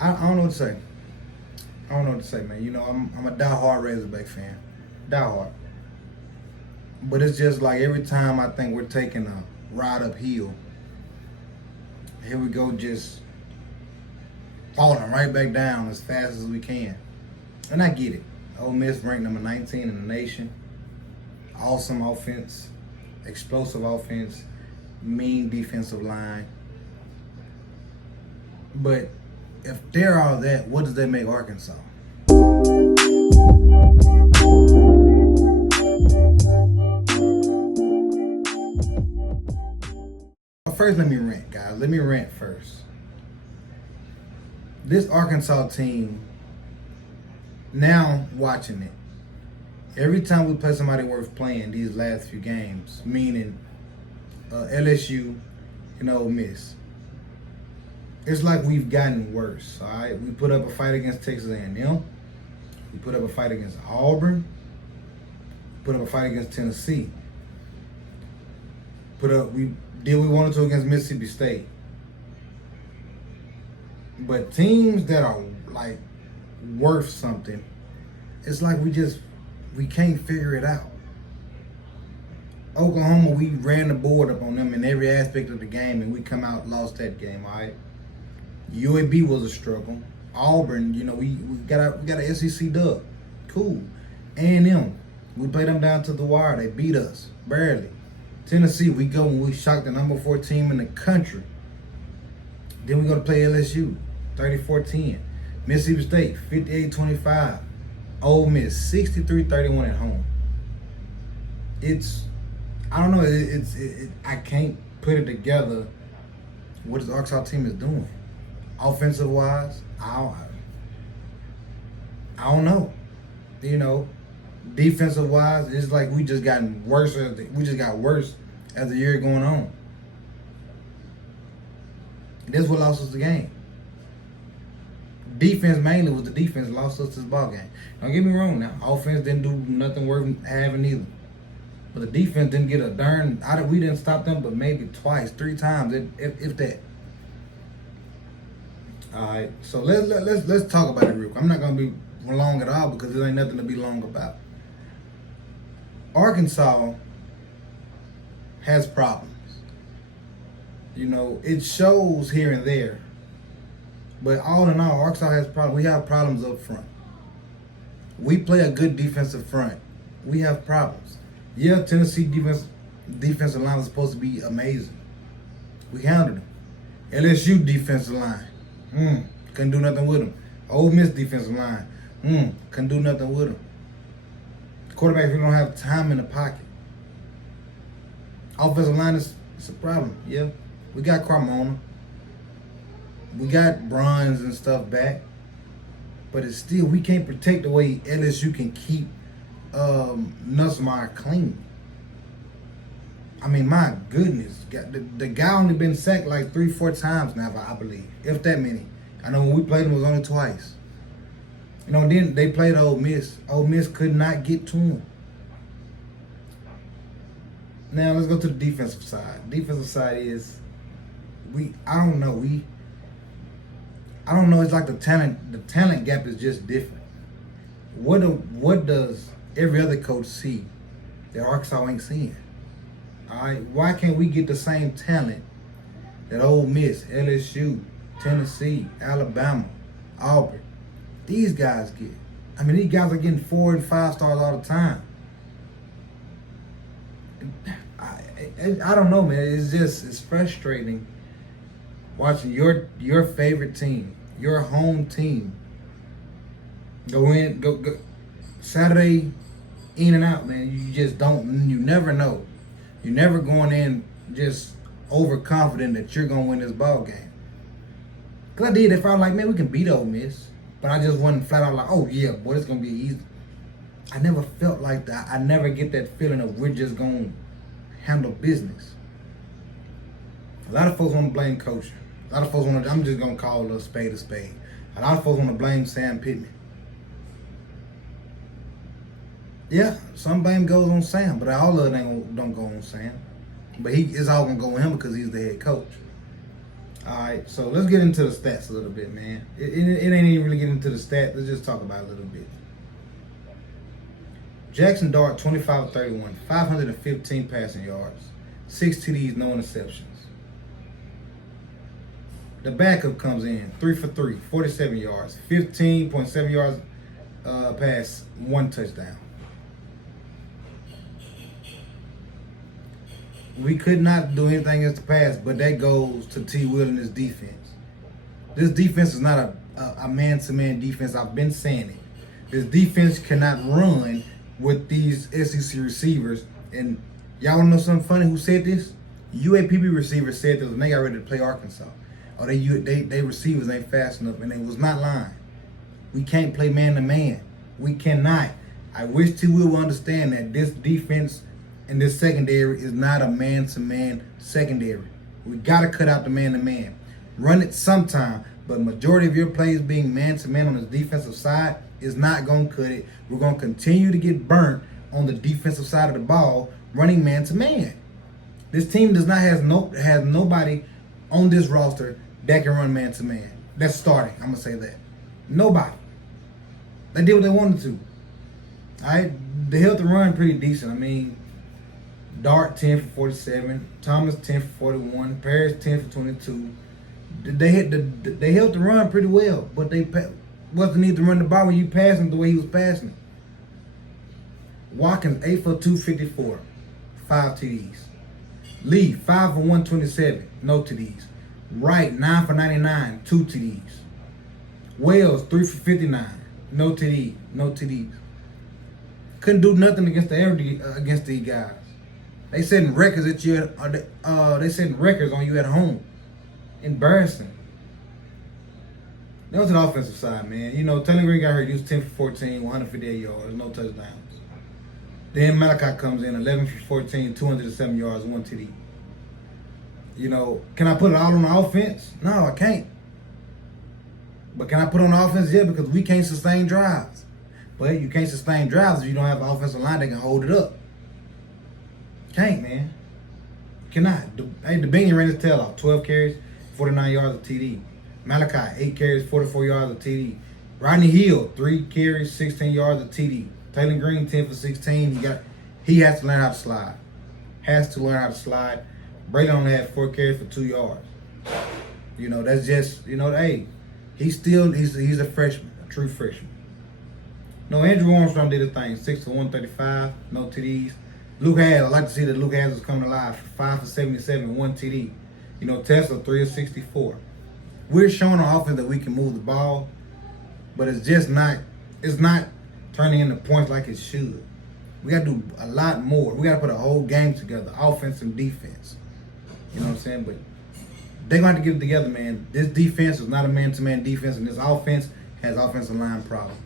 I don't know what to say. I don't know what to say, man. I'm a diehard Razorback fan, diehard. But it's just like every time I think we're taking a ride uphill, here we go, just falling right back down as fast as we can. And I get it. Ole Miss ranked number 19 in the nation. Awesome offense, explosive offense, mean defensive line. But if they're all that, what does that make Arkansas? First, let me rant, guys. Let me rant first. This Arkansas team, now watching it, every time we play somebody worth playing these last few games, meaning LSU and Ole Miss, it's like we've gotten worse. All right, we put up a fight against Texas A&M. We put up a fight against Auburn. Put up a fight against Tennessee. We did we wanted to against Mississippi State. But teams that are like worth something, it's like we can't figure it out. Oklahoma, we ran the board up on them in every aspect of the game, and we come out lost that game. All right. UAB was a struggle. Auburn, we got an SEC dub. Cool. A&M, we played them down to the wire. They beat us barely. Tennessee, we go and we shocked the number 4 team in the country. Then we go to play LSU, 34-10. Mississippi State, 58-25. Ole Miss, 63-31 at home. I don't know. I can't put it together what this Arkansas team is doing. Offensive wise, I don't know. Defensive wise, it's like we just got worse as the year going on. This what lost us the game. Defense mainly was the defense lost us this ball game. Don't get me wrong now. Offense didn't do nothing worth having either. But the defense didn't get a darn. We didn't stop them, but maybe twice, 3 times, if that. All right. So let's talk about it real quick. I'm not gonna be long at all because there ain't nothing to be long about. Arkansas has problems. It shows here and there. But all in all, Arkansas has problems. We have problems up front. We play a good defensive front. We have problems. Yeah, Tennessee defensive line was supposed to be amazing. We handled them. LSU defensive line, couldn't do nothing with them. Ole Miss defensive line, couldn't do nothing with them. Quarterbacks, we don't have time in the pocket. Offensive line is a problem. Yeah, we got Carmona. We got Bronze and stuff back, but it's still, we can't protect the way LSU can keep Nussmeier clean. I mean, my goodness, the guy only been sacked like 3-4 times now, I believe, if that many. I know when we played him, it was only twice. Then they played Ole Miss. Ole Miss could not get to him. Now let's go to the defensive side. Defensive side is, I don't know. It's like the talent gap is just different. What does every other coach see that Arkansas ain't seeing? All right, why can't we get the same talent that Ole Miss, LSU, Tennessee, Alabama, Auburn, these guys get? I mean, these guys are getting 4 and 5 stars all the time. I don't know, man. It's frustrating watching your favorite team, your home team, go Saturday in and out, man. You never know. You're never going in just overconfident that you're gonna win this ball game. Cause I felt like, man, we can beat Ole Miss, but I just wasn't flat out like, oh yeah, boy, it's gonna be easy. I never felt like that. I never get that feeling of we're just gonna handle business. A lot of folks want to blame coaching. A lot of folks I'm just gonna call a spade a spade. A lot of folks want to blame Sam Pittman. Yeah, some blame goes on Sam, but all of it don't go on Sam. But it's all gonna go on him because he's the head coach. All right, so let's get into the stats a little bit, man. It ain't even really getting into the stats. Let's just talk about it a little bit. Jackson Dart, 25 of 31, 515 passing yards, 6 TDs, no interceptions. The backup comes in 3 for 3, 47 yards, 15.7 yards pass, 1 touchdown. We could not do anything against the pass, but that goes to T. Will and his defense. This defense is not a man-to-man defense. I've been saying it. This defense cannot run with these SEC receivers. And y'all want to know something funny? Who said this? UAPB receivers said this when they got ready to play Arkansas. Oh, they receivers ain't fast enough, and they was not lying. We can't play man-to-man. We cannot. I wish T. Will understand that this defense and this secondary is not a man-to-man secondary. We got to cut out the man-to-man. Run it sometime, but majority of your plays being man-to-man on the defensive side is not going to cut it. We're going to continue to get burnt on the defensive side of the ball running man-to-man. This team does not has nobody on this roster that can run man-to-man. That's starting. I'm going to say that. Nobody. They did what they wanted to. All right? They held the run pretty decent. I mean, Dart 10 for 47, Thomas 10 for 41, Paris 10 for 22. They held the run pretty well, but they wasn't need to run the ball when you passing the way he was passing it. Watkins 8 for 254, 5 TDs. Lee 5 for 127, no TDs. Wright 9 for 99, 2 TDs. Wells 3 for 59, no TDs. Couldn't do nothing against these guys. They setting records at you. They setting records on you at home. Embarrassing. That was an offensive side, man. You know, Taylor Green got hurt. He was 10 for 14, 158 yards, no touchdowns. Then Malachi comes in 11 for 14, 207 yards, 1 TD. You know, can I put it all on the offense? No, I can't. But can I put it on the offense? Yeah, because we can't sustain drives. But you can't sustain drives if you don't have an offensive line that can hold it up. Can't, man. Cannot. The Binion ran his tail off. 12 carries, 49 yards of TD. Malachi, 8 carries, 44 yards of TD. Rodney Hill, 3 carries, 16 yards of TD. Taylor Green, 10 for 16. He has to learn how to slide. Braylon only had 4 carries for 2 yards. You know, that's just, you know, hey, he's a freshman, a true freshman. No, Andrew Armstrong did a thing. 6 for 135, no TDs. Luke Hasz, I like to see that Luke Hasz is coming alive. 5 for 77, 1 TD. You know, Tesla 3 of 64. We're showing on offense that we can move the ball, but it's not turning into points like it should. We got to do a lot more. We got to put a whole game together, offense and defense. You know what I'm saying? But they're going to have to get it together, man. This defense is not a man-to-man defense, and this offense has offensive line problems.